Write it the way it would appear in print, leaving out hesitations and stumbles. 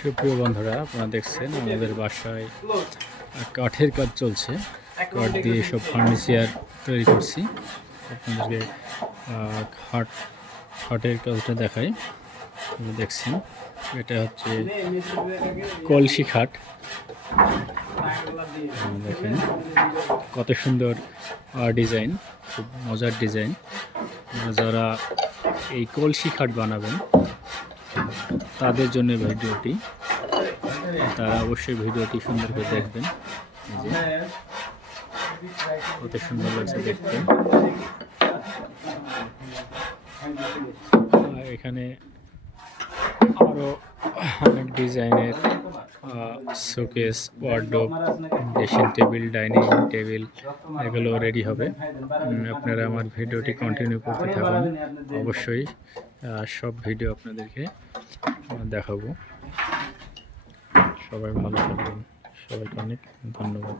সুপ্রিয় বন্ধুরা, আপনারা দেখছেন আমাদের বাসায় কাঠের কাজ চলছে। কাঠ দিয়ে সব ফার্নিচার তৈরি করছি। আপনাদেরকে খাটের কাজটা দেখাই। দেখছেন, এটা হচ্ছে কলসি খাট। দেখেন কত সুন্দর ডিজাইন, খুব মজার ডিজাইন। যারা এই কলসি খাট বানাবেন তাদের জন্য ভিডিওটি, তারা অবশ্যই ভিডিওটি সুন্দর করে দেখবেন। কত সুন্দর লাগছে দেখতে। এখানে আরো অনেক ডিজাইনের showcase, wardrobe, dressing table, dining table এগুলো রেডি হবে। আপনারা আমার ভিডিওটি কন্টিনিউ করতে থাকুন। অবশ্যই সব ভিডিও আপনাদেরকে দেখাবো। সবাই ভালো থাকবেন। সবাইকে অনেক ধন্যবাদ।